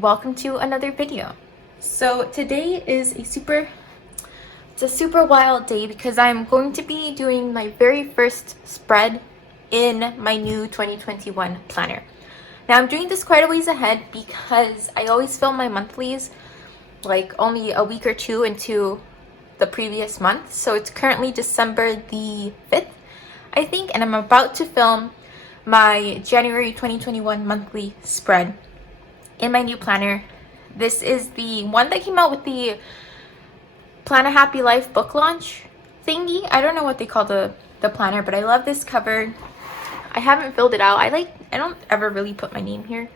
welcome to another video. So today is a super wild day because I'm going to be doing my very first spread in my new 2021 planner. Now I'm doing this quite a ways ahead because I always film my monthlies like only a week or two into the previous month. So it's currently December the 5th, I think, and I'm about to film my January 2021 monthly spread in my new planner. This is the one that came out with the Plan a Happy Life book launch thingy. I don't know what they call the planner, but I love this cover. I haven't filled it out. I don't ever really put my name here.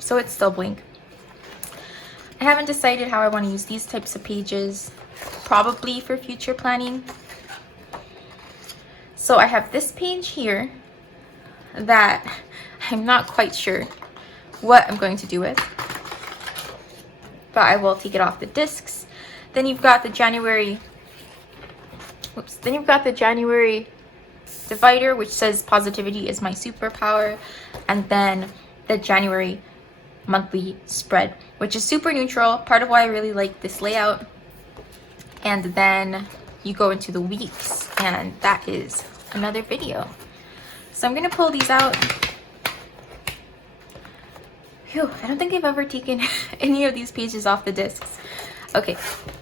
So it's still blank. I haven't decided how I want to use these types of pages, probably for future planning. So I have this page here that I'm not quite sure what I'm going to do with, but I will take it off the discs. Then you've got the January divider, which says positivity is my superpower, and then the January monthly spread, which is super neutral, part of why I really like this layout. And then you go into the weeks, and that is another video. So I'm gonna pull these out. Phew, I don't think I've ever taken any of these pages off the discs. Okay,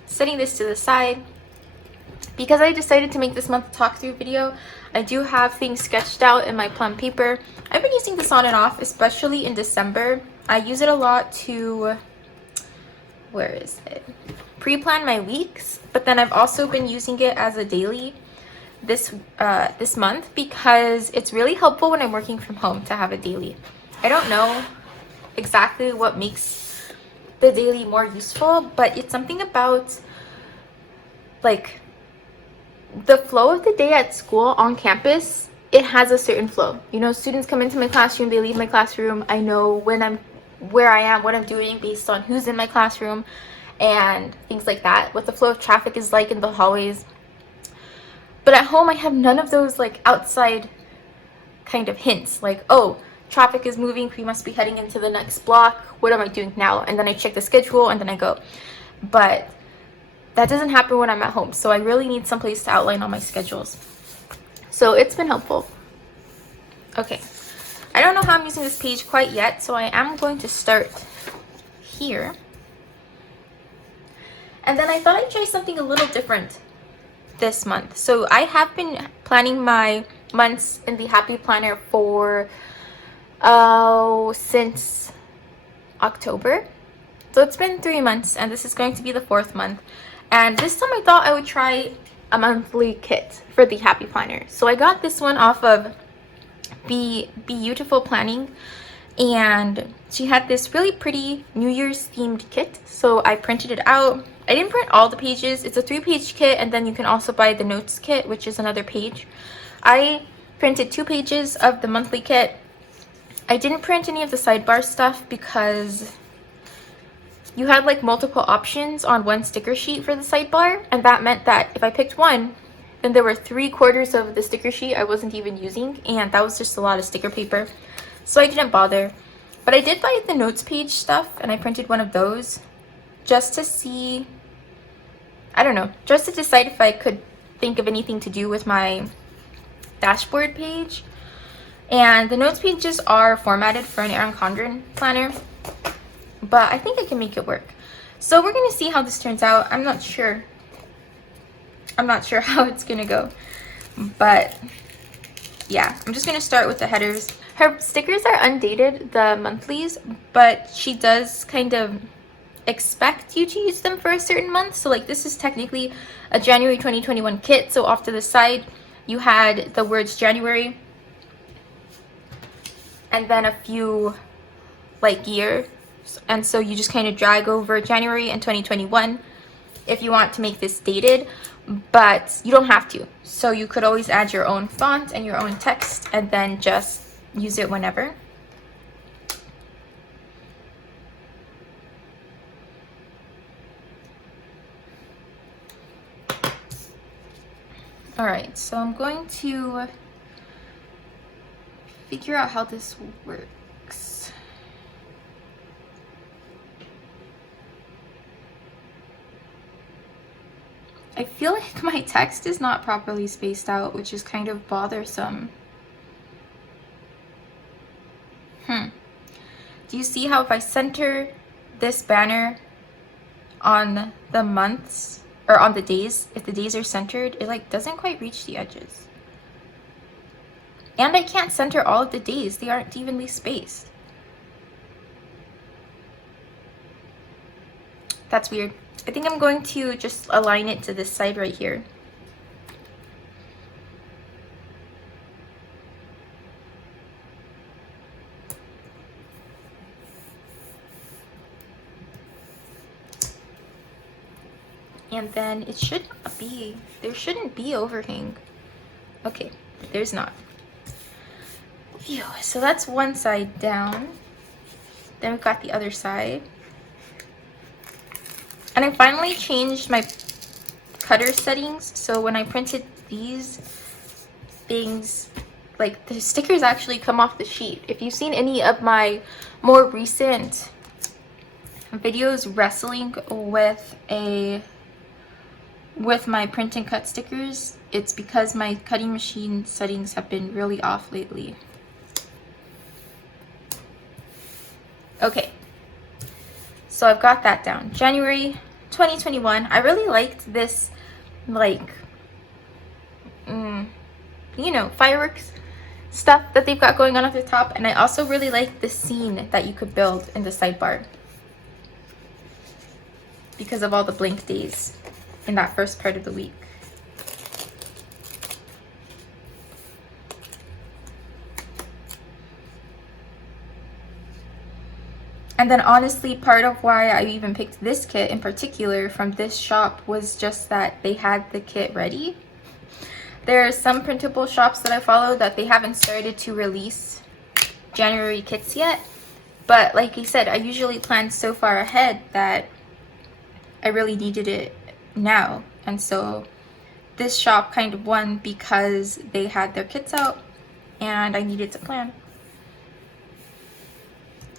setting this to the side. Because I decided to make this month a talk through video, I do have things sketched out in my plum paper. I've been using this on and off, especially in December. I use it a lot to, where is it? Pre-plan my weeks, but then I've also been using it as a daily this month because it's really helpful when I'm working from home to have a daily. I don't know exactly what makes the daily more useful, but it's something about like the flow of the day at school on campus. It has a certain flow. You know, students come into my classroom, they leave my classroom. I know where I am, what I'm doing based on who's in my classroom and things like that, what the flow of traffic is like in the hallways. But at home I have none of those like outside kind of hints, like, oh, traffic is moving, we must be heading into the next block, what am I doing now? And then I check the schedule and then I go. But that doesn't happen when I'm at home, so I really need someplace to outline all my schedules. So it's been helpful. Okay, I don't know how I'm using this page quite yet, so I am going to start here. And then I thought I'd try something a little different this month. So I have been planning my months in the Happy Planner for since October. So it's been 3 months, and this is going to be the 4th month. And this time I thought I would try a monthly kit for the Happy Planner. So I got this one off of Be Beautiful Planning, and she had this really pretty New Year's themed kit. So I printed it out. I didn't print all the pages. It's a 3-page kit, and then you can also buy the notes kit, which is another page. I printed 2 pages of the monthly kit. I didn't print any of the sidebar stuff because you had like multiple options on one sticker sheet for the sidebar, and that meant that if I picked one, then there were 3/4 of the sticker sheet I wasn't even using, and that was just a lot of sticker paper, so I didn't bother. But I did buy the notes page stuff, and I printed one of those just to see, I don't know, just to decide if I could think of anything to do with my dashboard page. And the notes pages are formatted for an Erin Condren planner, but I think I can make it work. So we're gonna see how this turns out. I'm not sure how it's gonna go, but yeah, I'm just gonna start with the headers. Her stickers are undated, the monthlies, but she does kind of expect you to use them for a certain month. So like this is technically a January 2021 kit, so off to the side you had the words January and then a few like year. And so you just kind of drag over January and 2021 if you want to make this dated, but you don't have to. So you could always add your own font and your own text and then just use it whenever. All right, so I'm going to figure out how this works. I feel like my text is not properly spaced out, which is kind of bothersome. Do you see how if I center this banner on the months, or on the days, if the days are centered, it like doesn't quite reach the edges. And I can't center all of the days, they aren't evenly spaced. That's weird. I think I'm going to just align it to this side right here. And then it should not be, there shouldn't be overhang. Okay, there's not. Phew, so that's one side down. Then we've got the other side. And I finally changed my cutter settings, so when I printed these things, like the stickers actually come off the sheet. If you've seen any of my more recent videos wrestling with my print and cut stickers, it's because my cutting machine settings have been really off lately. Okay, so I've got that down. January 2021. I really liked this, like, you know, fireworks stuff that they've got going on at the top. And I also really like the scene that you could build in the sidebar because of all the blank days in that first part of the week. And then honestly, part of why I even picked this kit in particular from this shop was just that they had the kit ready. There are some printable shops that I follow that they haven't started to release January kits yet. But like I said, I usually plan so far ahead that I really needed it now. And so this shop kind of won because they had their kits out and I needed to plan.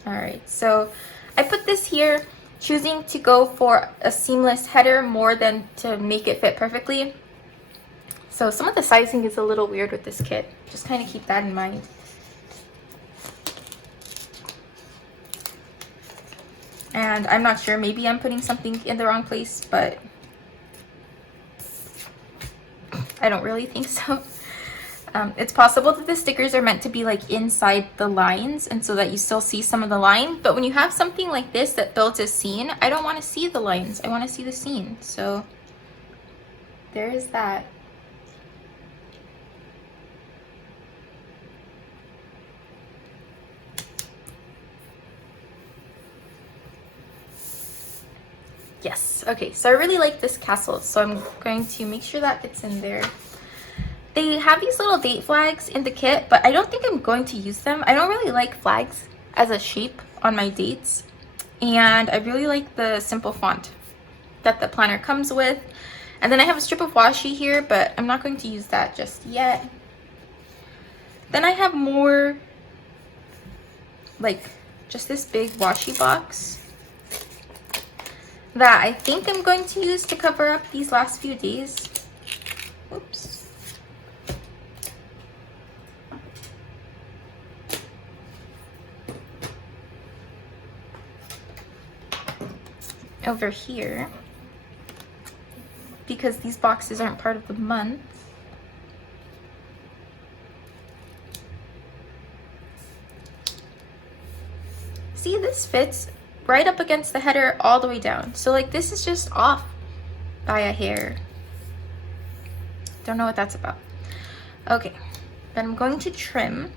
Alright, so I put this here, choosing to go for a seamless header more than to make it fit perfectly. So some of the sizing is a little weird with this kit. Just kind of keep that in mind. And I'm not sure, maybe I'm putting something in the wrong place, but I don't really think so. It's possible that the stickers are meant to be like inside the lines and so that you still see some of the line, but when you have something like this that builds a scene, I don't want to see the lines, I want to see the scene. So there is that. Yes, okay, so I really like this castle, so I'm going to make sure that fits in there. They have these little date flags in the kit, but I don't think I'm going to use them. I don't really like flags as a shape on my dates, and I really like the simple font that the planner comes with. And then I have a strip of washi here, but I'm not going to use that just yet. Then I have more, like, just this big washi box that I think I'm going to use to cover up these last few days. Oops. Over here, because these boxes aren't part of the month. See, this fits right up against the header all the way down. So like this is just off by a hair. Don't know what that's about. Okay, then I'm going to trim.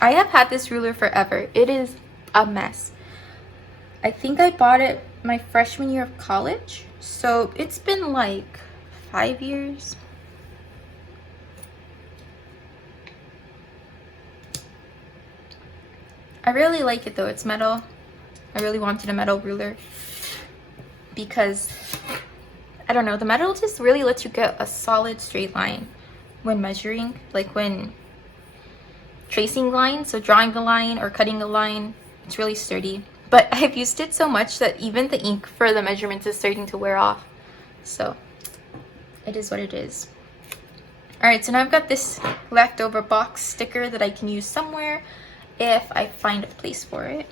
I have had this ruler forever. It is a mess. I think I bought it my freshman year of college, so it's been like 5 years. I really like it though, it's metal. I really wanted a metal ruler because, I don't know, the metal just really lets you get a solid straight line when measuring, like when tracing lines, so drawing a line or cutting a line. It's really sturdy. but I've used it so much that even the ink for the measurements is starting to wear off. So it is what it is. All right, so now I've got this leftover box sticker that I can use somewhere if I find a place for it.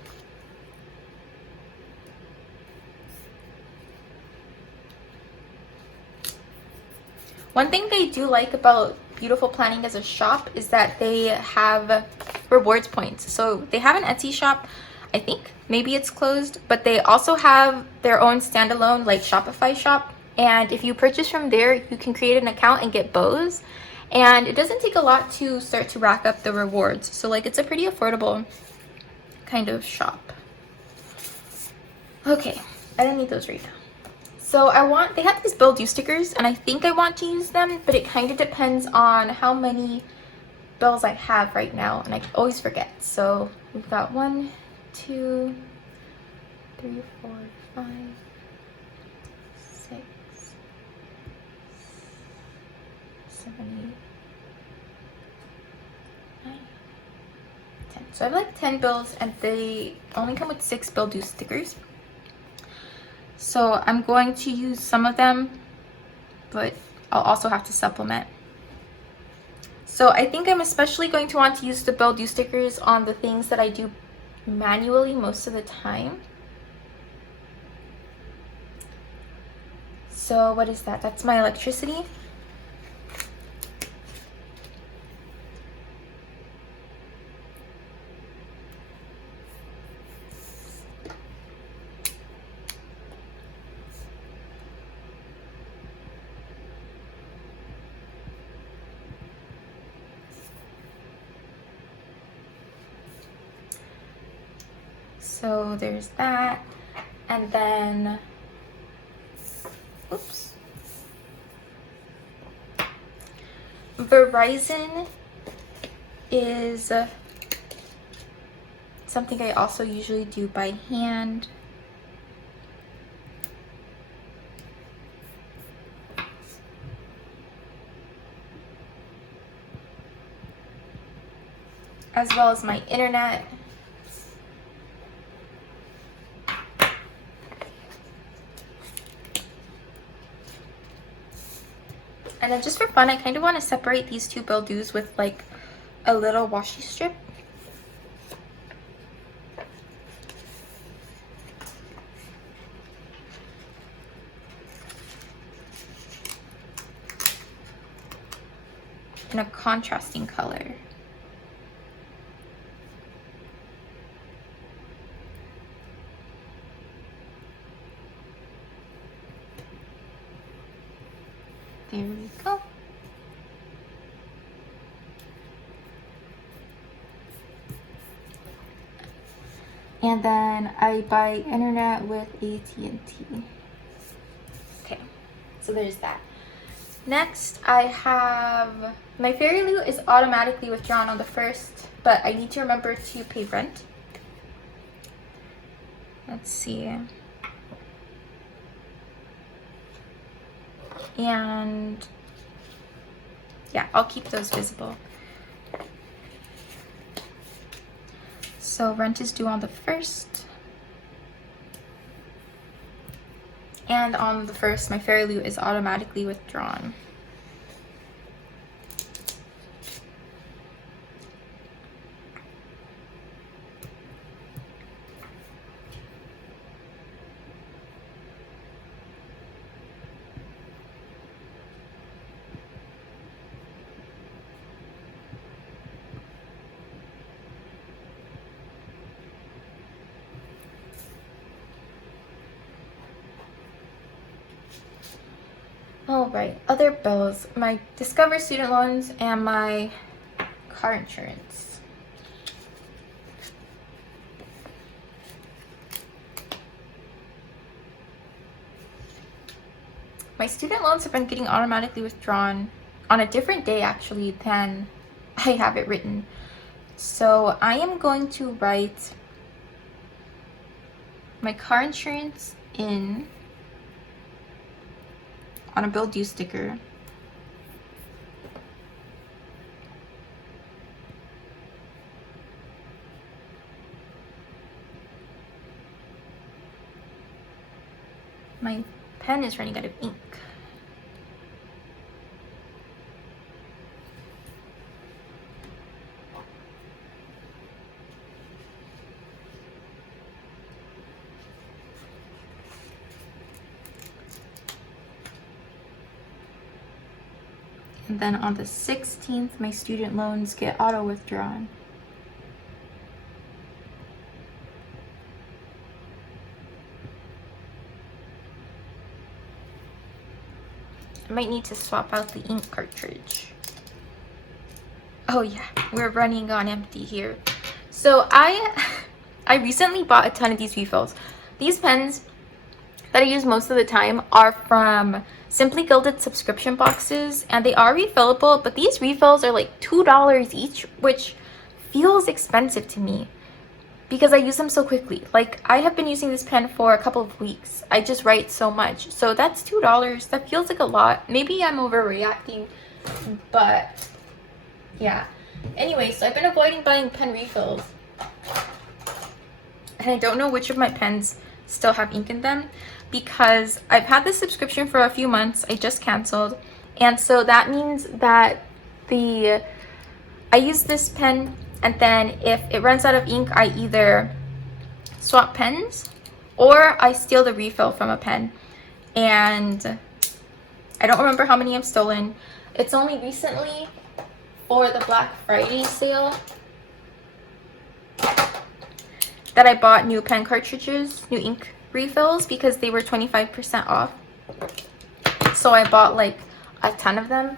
One thing they do like about Beautiful Planning as a shop is that they have rewards points. So they have an Etsy shop, I think, maybe it's closed, but they also have their own standalone like Shopify shop. And if you purchase from there, you can create an account and get bows. And it doesn't take a lot to start to rack up the rewards. So like it's a pretty affordable kind of shop. Okay, I don't need those right now. So they have these Build You stickers, and I think I want to use them, but it kind of depends on how many bills I have right now, and I always forget. So we've got 1, 2, 3, 4, 5, 6, 7, 8, 9, 10. So I have like 10 bills, and they only come with 6 Build You stickers. So I'm going to use some of them, but I'll also have to supplement. So I think I'm especially going to want to use the Build You stickers on the things that I do manually most of the time. So what is that? That's my electricity. So there's that, and then, oops, Verizon is something I also usually do by hand. As well as my internet. And then just for fun, I kind of want to separate these two Build Yous with like a little washi strip. In a contrasting color. There we go. And then I buy internet with AT&T. Okay, so there's that. Next, I have my Fairy Loot is automatically withdrawn on the 1st, but I need to remember to pay rent. Let's see. And yeah, I'll keep those visible. So rent is due on the 1st. And on the 1st, my Fairy Loot is automatically withdrawn. All right, other bills, my Discover student loans and my car insurance. My student loans have been getting automatically withdrawn on a different day actually than I have it written. So I am going to write my car insurance in on a Build You sticker. My pen is running out of ink. And then on the 16th, my student loans get auto withdrawn. I might need to swap out the ink cartridge. Oh yeah, we're running on empty here. So I recently bought a ton of these refills. These pens that I use most of the time are from Simply Gilded subscription boxes, and they are refillable, but these refills are like $2 each, which feels expensive to me because I use them so quickly. Like, I have been using this pen for a couple of weeks. I just write so much. So that's $2. That feels like a lot. Maybe I'm overreacting, but yeah. Anyway, so I've been avoiding buying pen refills. And I don't know which of my pens still have ink in them because I've had this subscription for a few months. I just canceled. And so that means that I use this pen, and then if it runs out of ink, I either swap pens or I steal the refill from a pen. And I don't remember how many I've stolen. It's only recently for the Black Friday sale that I bought new pen cartridges, new ink refills, because they were 25% off. So I bought like a ton of them.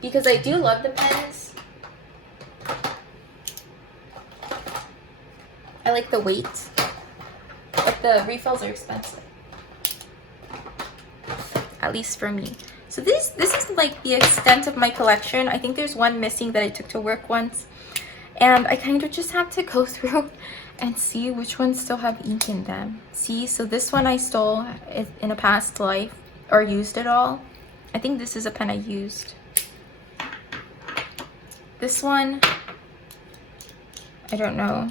Because I do love the pens. I like the weight, but the refills are expensive. At least for me. So this is like the extent of my collection. I think there's one missing that I took to work once. And I kind of just have to go through and see which ones still have ink in them. See, so this one I stole in a past life, or used it all. I think this is a pen I used. This one, I don't know.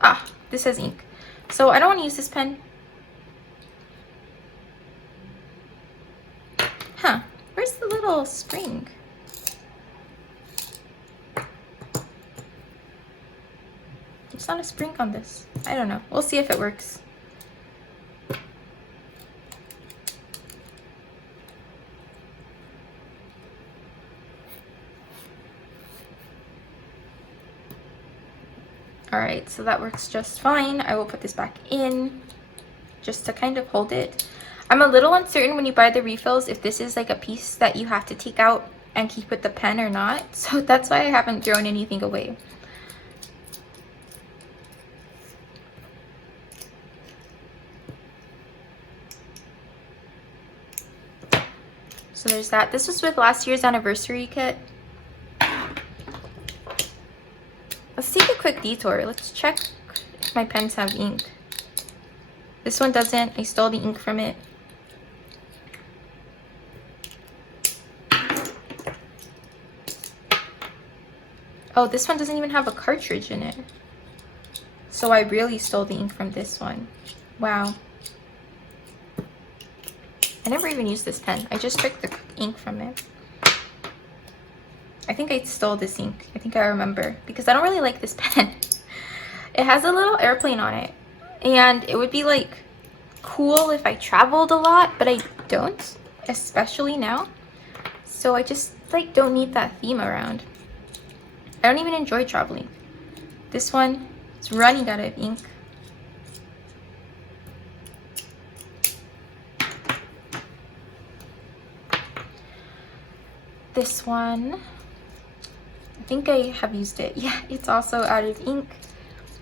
Ah, this has ink. So I don't want to use this pen. Huh, where's the little spring? There's not a spring on this. I don't know. We'll see if it works. Alright, so that works just fine. I will put this back in just to kind of hold it. I'm a little uncertain when you buy the refills if this is like a piece that you have to take out and keep with the pen or not. So that's why I haven't thrown anything away. So there's that. This was with last year's anniversary kit. Let's take a quick detour. Let's check if my pens have ink. This one doesn't. I stole the ink from it. Oh, this one doesn't even have a cartridge in it. So I really stole the ink from this one. Wow. I never even used this pen. I just took the ink from it. I think I stole this ink. I think I remember. Because I don't really like this pen. It has a little airplane on it. And it would be like cool if I traveled a lot, but I don't. Especially now. So I just like don't need that theme around. I don't even enjoy traveling. This one is running out of ink. This one, I think I have used it. Yeah, it's also out of ink.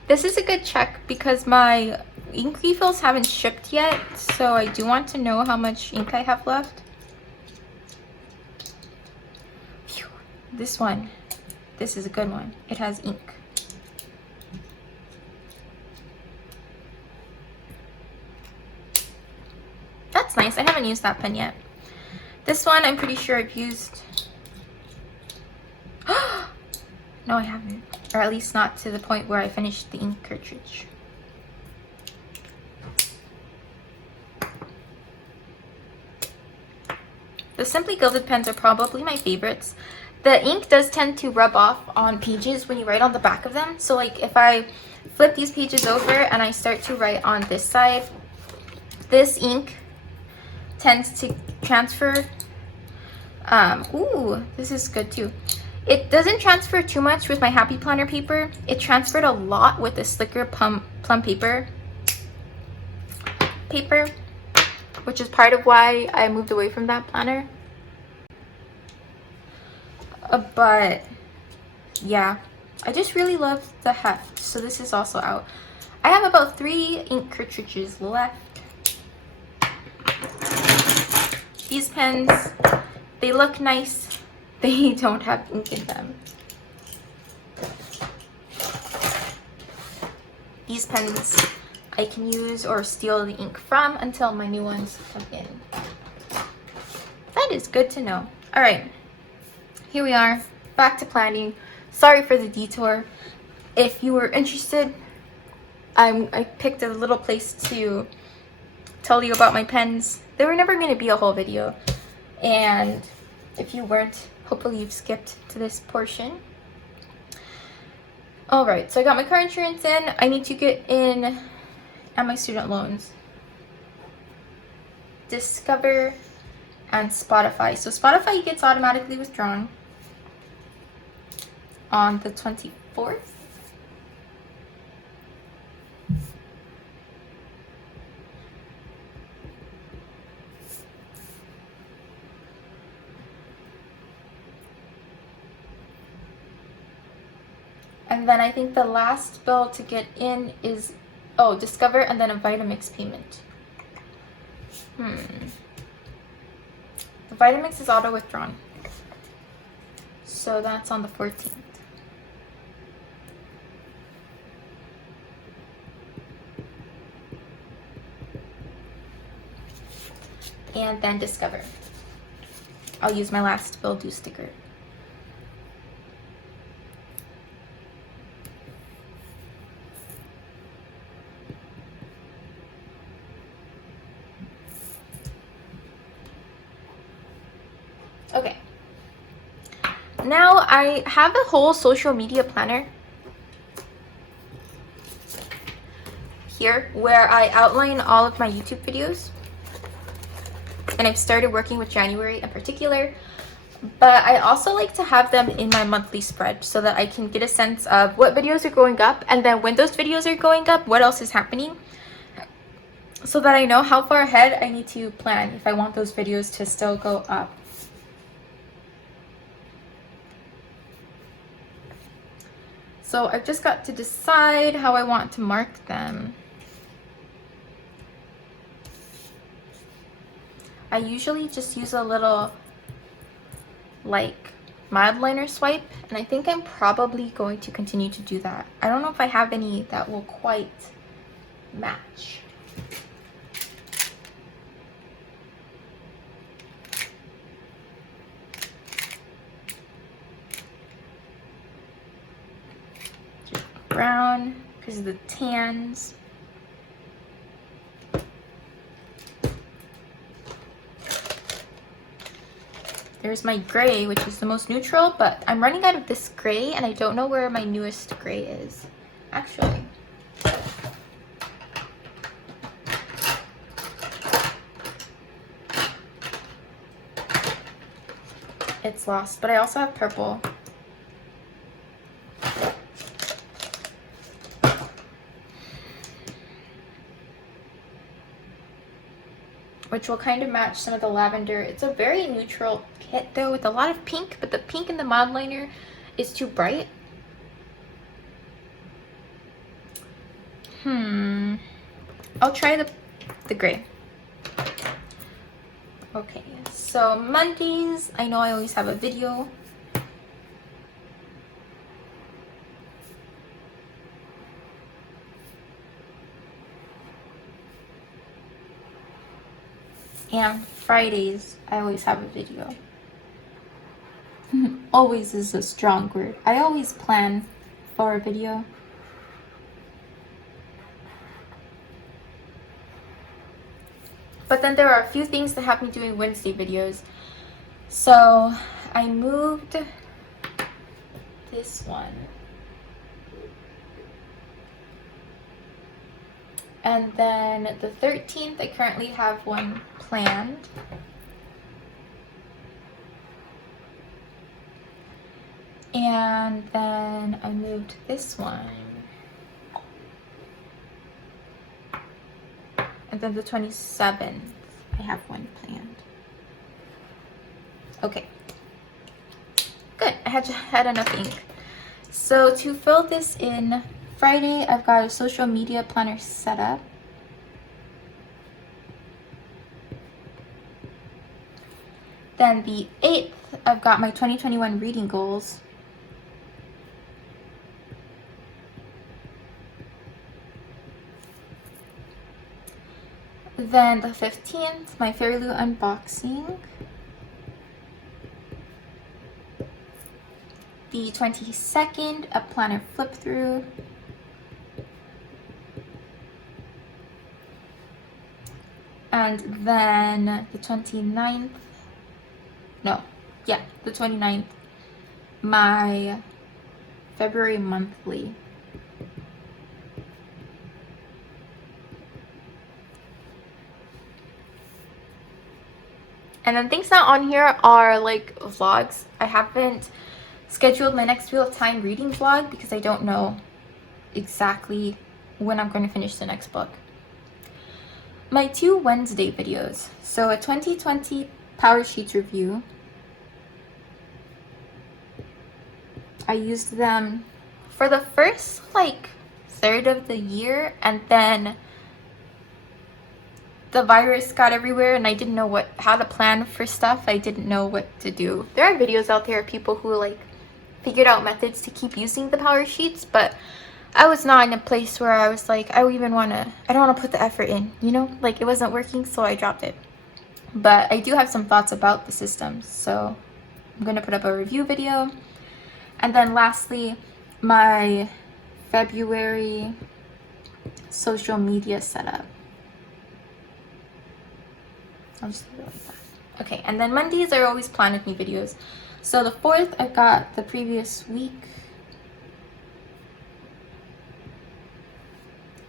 This is a good check because my ink refills haven't shipped yet, so I do want to know how much ink I have left. Phew. This one. This is a good one. It has ink. That's nice. I haven't used that pen yet. This one I'm pretty sure I've used. No, I haven't. or at least not to the point where I finished the ink cartridge. The Simply Gilded pens are probably my favorites. The ink does tend to rub off on pages when you write on the back of them. So like if I flip these pages over and I start to write on this side, this ink tends to transfer. Ooh, this is good too. It doesn't transfer too much with my Happy Planner paper. It transferred a lot with the Slicker Plum paper, which is part of why I moved away from that planner. But yeah, I just really love the heft. So this is also out. I have about 3 ink cartridges left. These pens, they look nice. They don't have ink in them. These pens I can use or steal the ink from until my new ones come in. That is good to know. All right, here we are, back to planning. Sorry for the detour. If you were interested, I picked a little place to tell you about my pens. They were never going to be a whole video, and if you weren't, hopefully you've skipped to this portion. All right, so I got my car insurance in. I need to get in and my student loans, Discover, and Spotify. So Spotify gets automatically withdrawn on the 24th. And then I think the last bill to get in is, oh, Discover and then a Vitamix payment. The Vitamix is auto withdrawn. So that's on the 14th. And then Discover. I'll use my last bill due sticker. Okay, now I have a whole social media planner here where I outline all of my YouTube videos, and I've started working with January in particular, but I also like to have them in my monthly spread so that I can get a sense of what videos are going up, and then when those videos are going up, what else is happening, so that I know how far ahead I need to plan if I want those videos to still go up. So I've just got to decide how I want to mark them. I usually just use a little like mild liner swipe, and I think I'm probably going to continue to do that. I don't know if I have any that will quite match. Brown because of the tans. There's my gray, which is the most neutral, but I'm running out of this gray and I don't know where my newest gray is. Actually, it's lost, but I also have purple. Which will kind of match some of the lavender. It's a very neutral kit though, with a lot of pink, but the pink in the mild liner is too bright. I'll try the gray. Okay, so Mondays, I know I always have a video. And Fridays, I always have a video. Always is a strong word. I always plan for a video. But then there are a few things that have me doing Wednesday videos. So I moved this one. And then the 13th, I currently have one planned. And then I moved this one. And then the 27th, I have one planned. Okay. Good, I had enough ink. So to fill this in, Friday, I've got a social media planner set up. Then the 8th, I've got my 2021 reading goals. Then the 15th, my Fairy Lou unboxing. The 22nd, a planner flip through. And then the 29th, the 29th, my February monthly. And then things not on here are like vlogs. I haven't scheduled my next Wheel of Time reading vlog because I don't know exactly when I'm going to finish the next book. My 2 Wednesday videos. So a 2020 Power Sheets review. I used them for the first like third of the year, and then the virus got everywhere and I didn't know how to plan for stuff. I didn't know what to do. There are videos out there of people who like figured out methods to keep using the Power Sheets, but I was not in a place where I was like, I don't want to put the effort in, you know, like it wasn't working, so I dropped it. But I do have some thoughts about the system, so I'm going to put up a review video. And then lastly, my February social media setup. I'll just leave it like that. Okay, and then Mondays are always planned with me videos. So the 4th, I've got the previous week.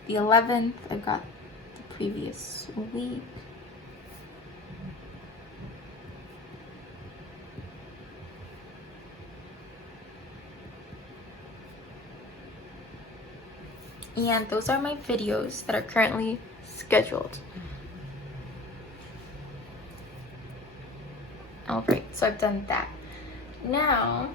The 11th, I've got the previous week. And those are my videos that are currently scheduled. All right, so I've done that. Now,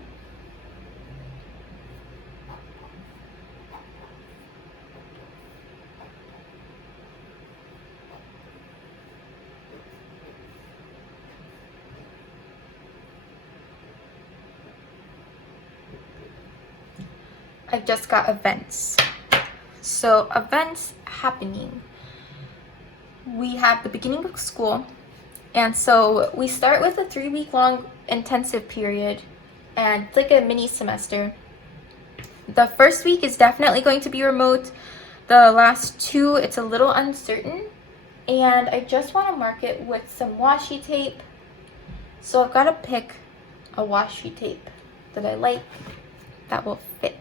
I've just got events. So events happening. We have the beginning of school. And so we start with a 3-week-long intensive period, and it's like a mini semester. The first week is definitely going to be remote. The last 2, it's a little uncertain. And I just want to mark it with some washi tape. So I've got to pick a washi tape that I like that will fit.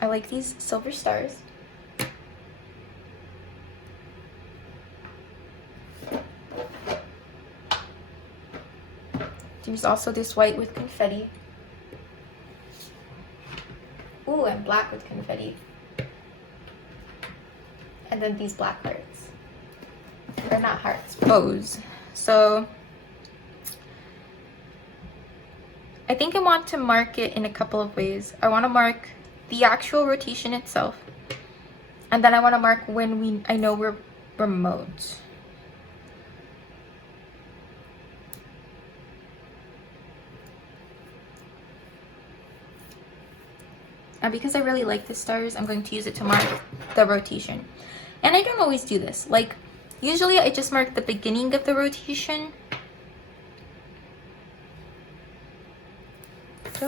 I like these silver stars. There's also this white with confetti. Ooh, and black with confetti. And then these black hearts. They're not hearts, bows. So I think I want to mark it in a couple of ways. I want to mark the actual rotation itself, and then I want to mark when I know we're remote. And because I really like the stars, I'm going to use it to mark the rotation. And I don't always do this. Like, usually I just mark the beginning of the rotation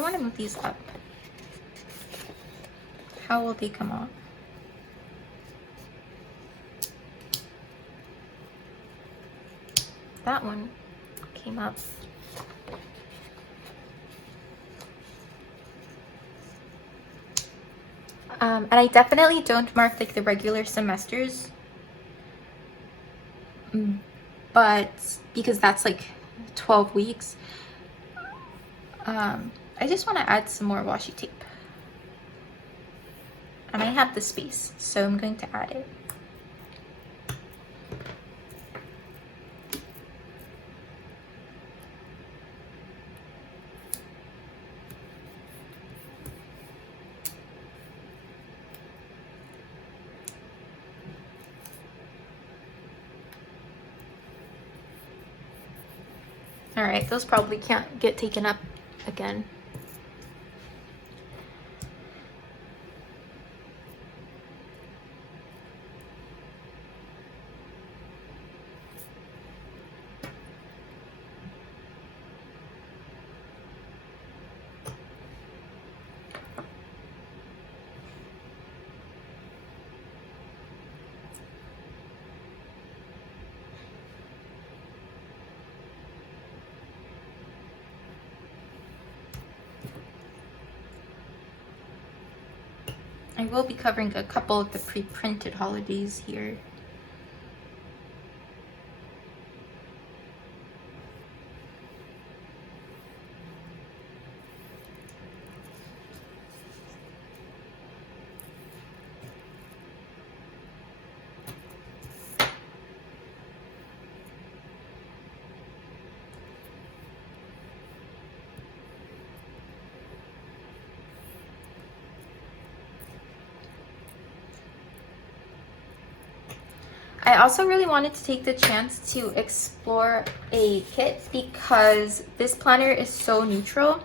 want to move these up. How will they come off? That one came up. And I definitely don't mark like the regular semesters, but because that's like 12 weeks, I just want to add some more washi tape. And I have the space, so I'm going to add it. All right, those probably can't get taken up again. I will be covering a couple of the pre-printed holidays here. I also really wanted to take the chance to explore a kit because this planner is so neutral.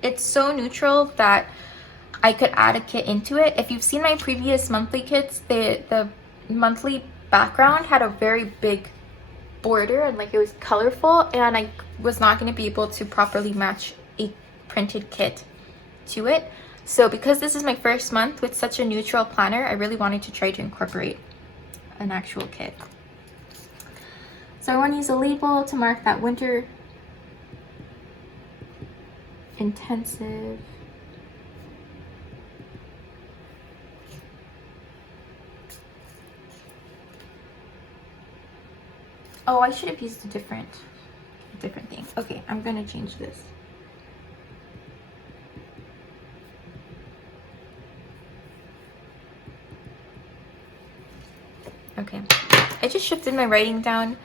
It's so neutral that I could add a kit into it. If you've seen my previous monthly kits, the monthly background had a very big border and like it was colorful, and I was not going to be able to properly match a printed kit to it. So because this is my first month with such a neutral planner, I really wanted to try to incorporate an actual kit. So I want to use a label to mark that winter intensive. Oh, I should have used a different thing. Okay, I'm gonna change this. Okay, I just shifted my writing down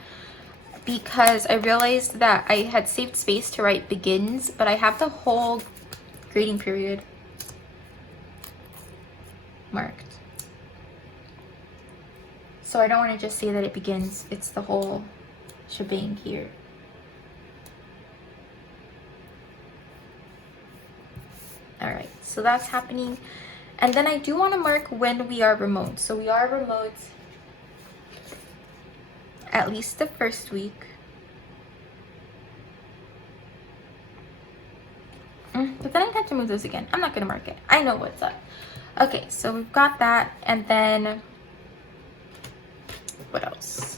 because I realized that I had saved space to write begins, but I have the whole grading period marked. So I don't want to just say that it begins, it's the whole shebang here. All right, so that's happening. And then I do want to mark when we are remote. So we are remote at least the first week. But then I have to move those again. I'm not going to mark it. I know what's up. Okay, so we've got that. And then what else?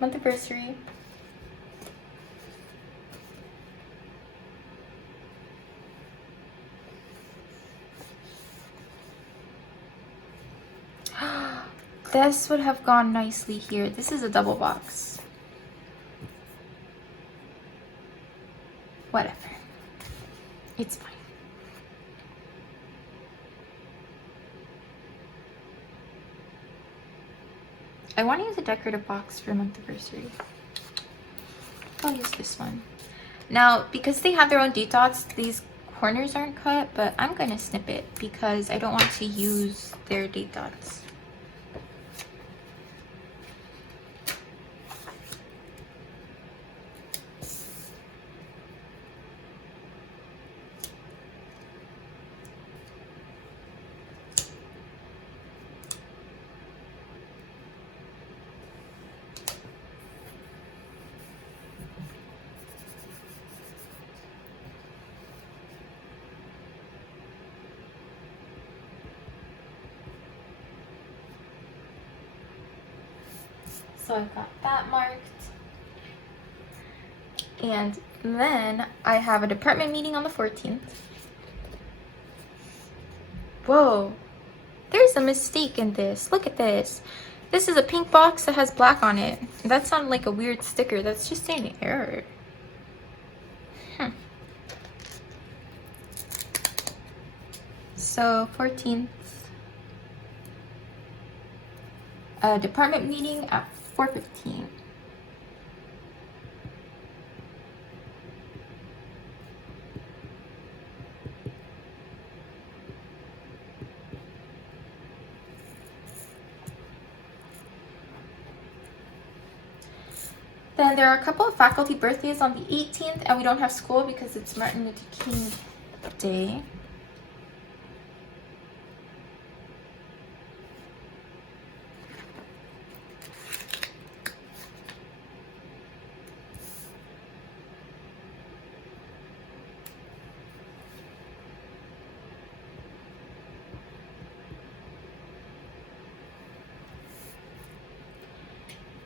Month anniversary. This would have gone nicely here. This is a double box. Whatever. It's fine. I want to use a decorative box for month anniversary. I'll use this one. Now, because they have their own date dots, these corners aren't cut, but I'm going to snip it because I don't want to use their date dots. So I've got that marked. And then I have a department meeting on the 14th. Whoa, there's a mistake in this. Look at this. This is a pink box that has black on it. That's not like a weird sticker. That's just an error. So 14th, department meeting at 4:15. Then there are a couple of faculty birthdays on the 18th, and we don't have school because it's Martin Luther King Day.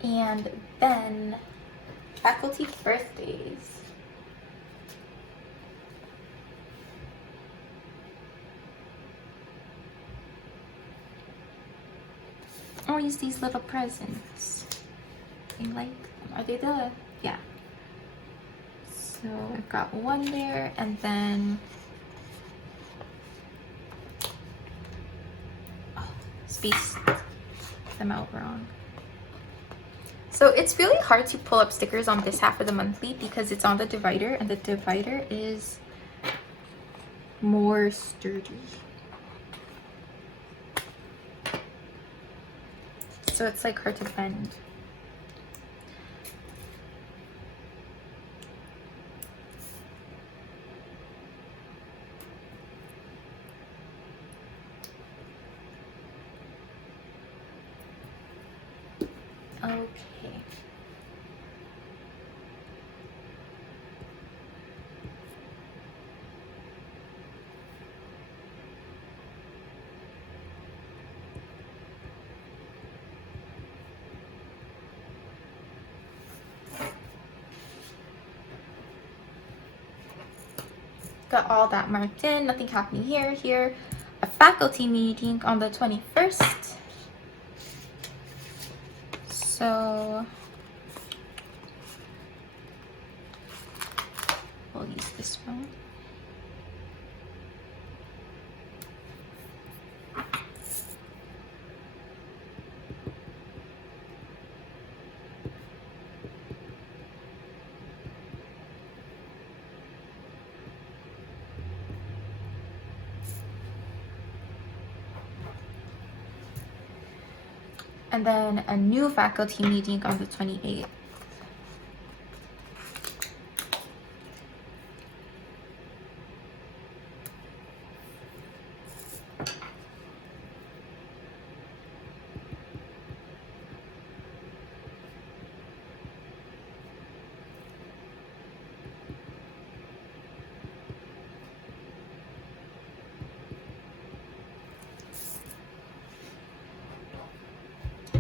And then faculty birthdays. Always these little presents. I like them. Are they the, yeah. So I've got one there, and then, oh, spaced them out wrong. So it's really hard to pull up stickers on this half of the monthly because it's on the divider, and the divider is more sturdy. So it's like hard to bend. Okay. Got all that marked in, nothing happening here. Here, a faculty meeting on the 21st. So we'll use this one. And then a new faculty meeting on the 28th.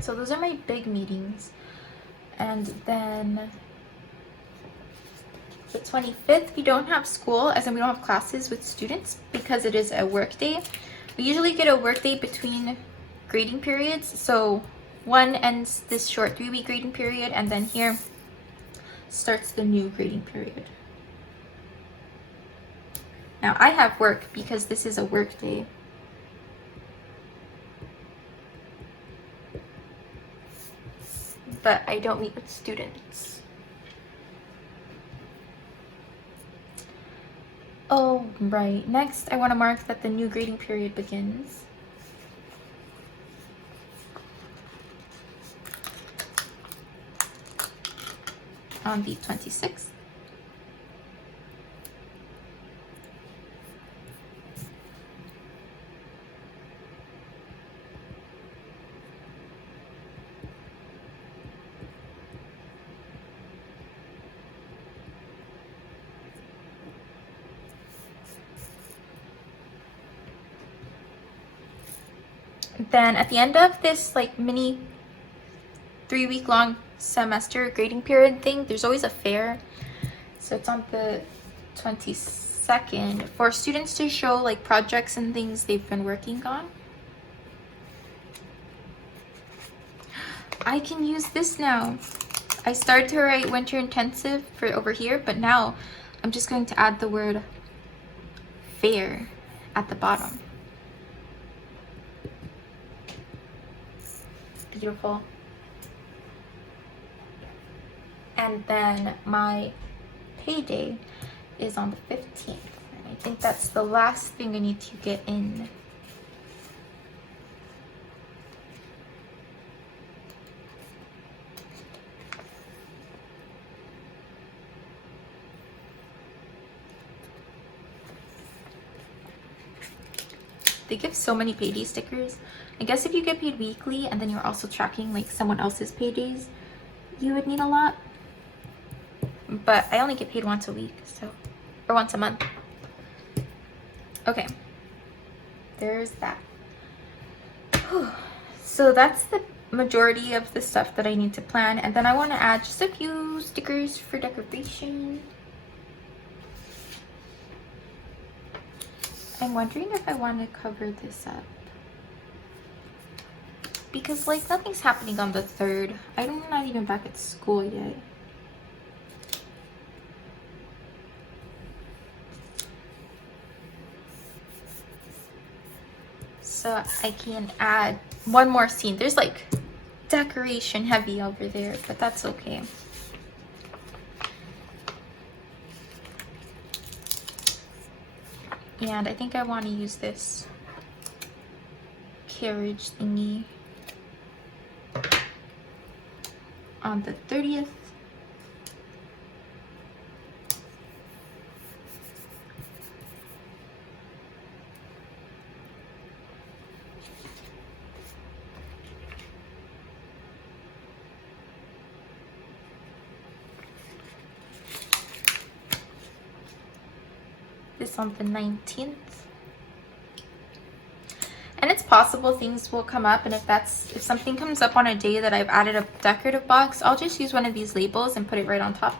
So those are my big meetings. And then the 25th, we don't have school, as in we don't have classes with students because it is a work day. We usually get a work day between grading periods. So one ends this short 3-week grading period, and then here starts the new grading period. Now I have work because this is a work day. But I don't meet with students. Oh, right. Next, I want to mark that the new grading period begins. On the 26th. Then at the end of this like mini 3-week long semester grading period thing. There's always a fair. So it's on the 22nd for students to show like projects and things they've been working on. I can use this now. I started to write winter intensive for over here, but now I'm just going to add the word fair at the bottom. Beautiful. And then my payday is on the 15th. And I think that's the last thing I need to get in. They give so many payday stickers. I guess if you get paid weekly and then you're also tracking like someone else's paydays, you would need a lot. But I only get paid once a week, so, or once a month. Okay, there's that. So that's the majority of the stuff that I need to plan, and then I want to add just a few stickers for decoration. I'm wondering if I want to cover this up because like nothing's happening on the 3rd. I'm not even back at school yet. So I can add one more scene. There's like decoration heavy over there, but that's okay. And I think I want to use this carriage thingy on the 30th. This on the 19th. And it's possible things will come up, and if something comes up on a day that I've added a decorative box, I'll just use one of these labels and put it right on top.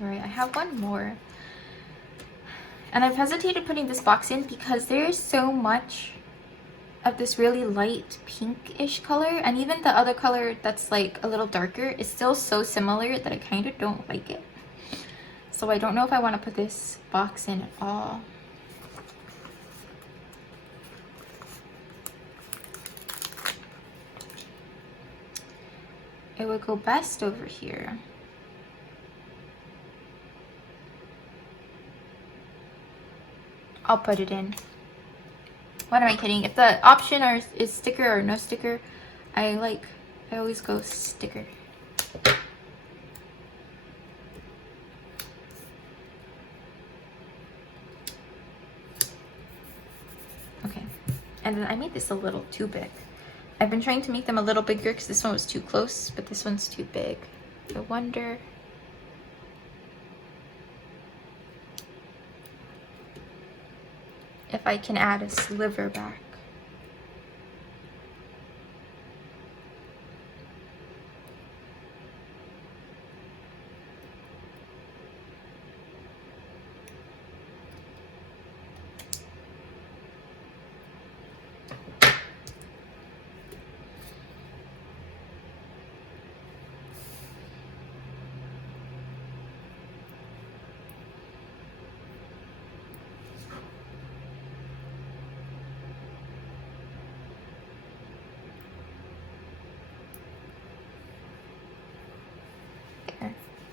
Alright, I have one more. And I've hesitated putting this box in because there is so much of this really light pinkish color, and even the other color that's like a little darker is still so similar that I kind of don't like it. So I don't know if I want to put this box in at all. It would go best over here. I'll put it in. What am I kidding? If the option is sticker or no sticker, I always go sticker. Okay, and then I made this a little too big. I've been trying to make them a little bigger because this one was too close, but this one's too big. I wonder. If I can add a sliver back.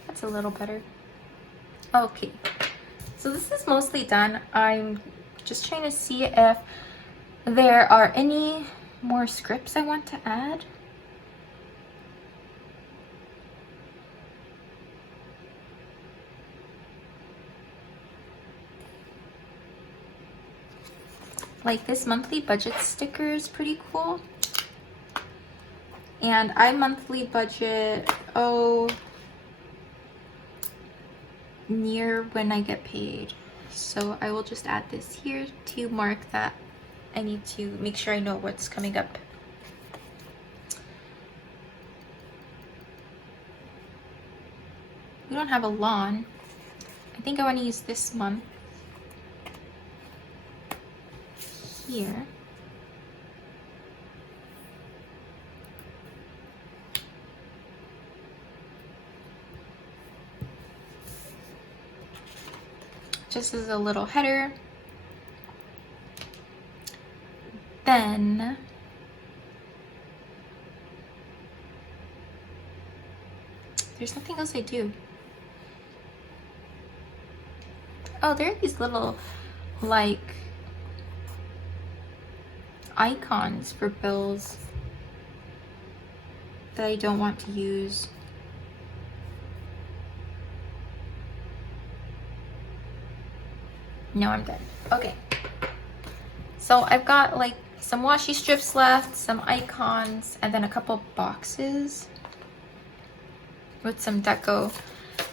That's a little better. Okay, So this is mostly done. I'm just trying to see if there are any more scripts I want to add. Like this monthly budget sticker is pretty cool. And I monthly budget, near when I get paid. So I will just add this here to mark that I need to make sure I know what's coming up. We don't have a lawn. I think I want to use this month here. Just as a little header. Then there's nothing else I do. Oh, there are these little like icons for bills that I don't want to use. No, I'm done. Okay. So I've got like some washi strips left, some icons, and then a couple boxes with some deco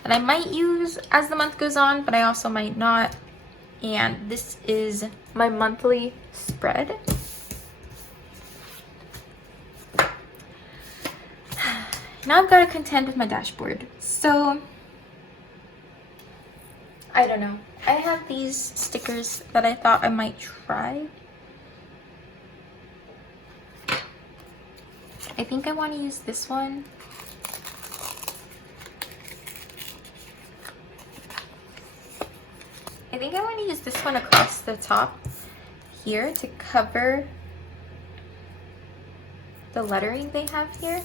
that I might use as the month goes on, but I also might not. And this is my monthly spread. Now I've got to contend with my dashboard. So I don't know. I have these stickers that I thought I might try. I think I want to use this one. I think I want to use this one across the top here to cover the lettering they have here.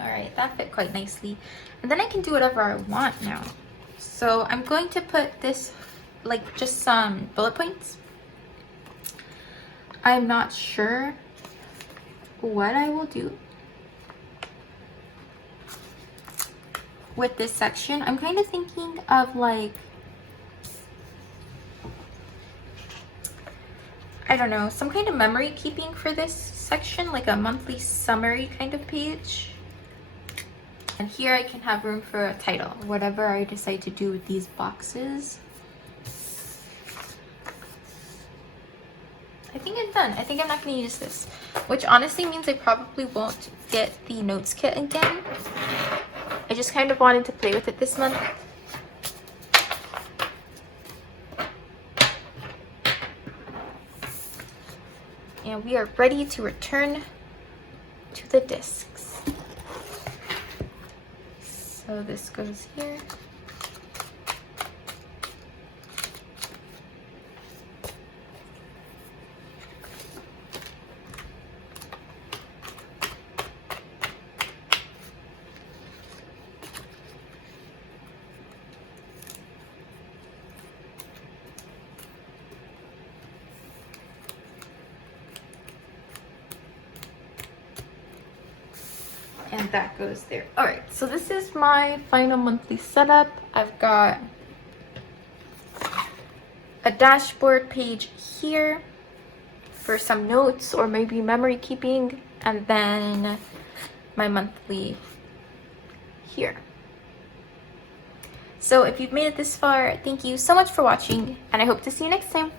Alright, that fit quite nicely. And then I can do whatever I want now. So I'm going to put this, like just some bullet points. I'm not sure what I will do with this section. I'm kind of thinking of like, I don't know, some kind of memory keeping for this section, like a monthly summary kind of page. And here I can have room for a title, whatever I decide to do with these boxes. I think I'm done. I think I'm not going to use this, which honestly means I probably won't get the notes kit again. I just kind of wanted to play with it this month. And we are ready to return to the discs. So this goes here. And that goes there. All right, so this is my final monthly setup. I've got a dashboard page here for some notes or maybe memory keeping, and then my monthly here. So if you've made it this far, thank you so much for watching, and I hope to see you next time.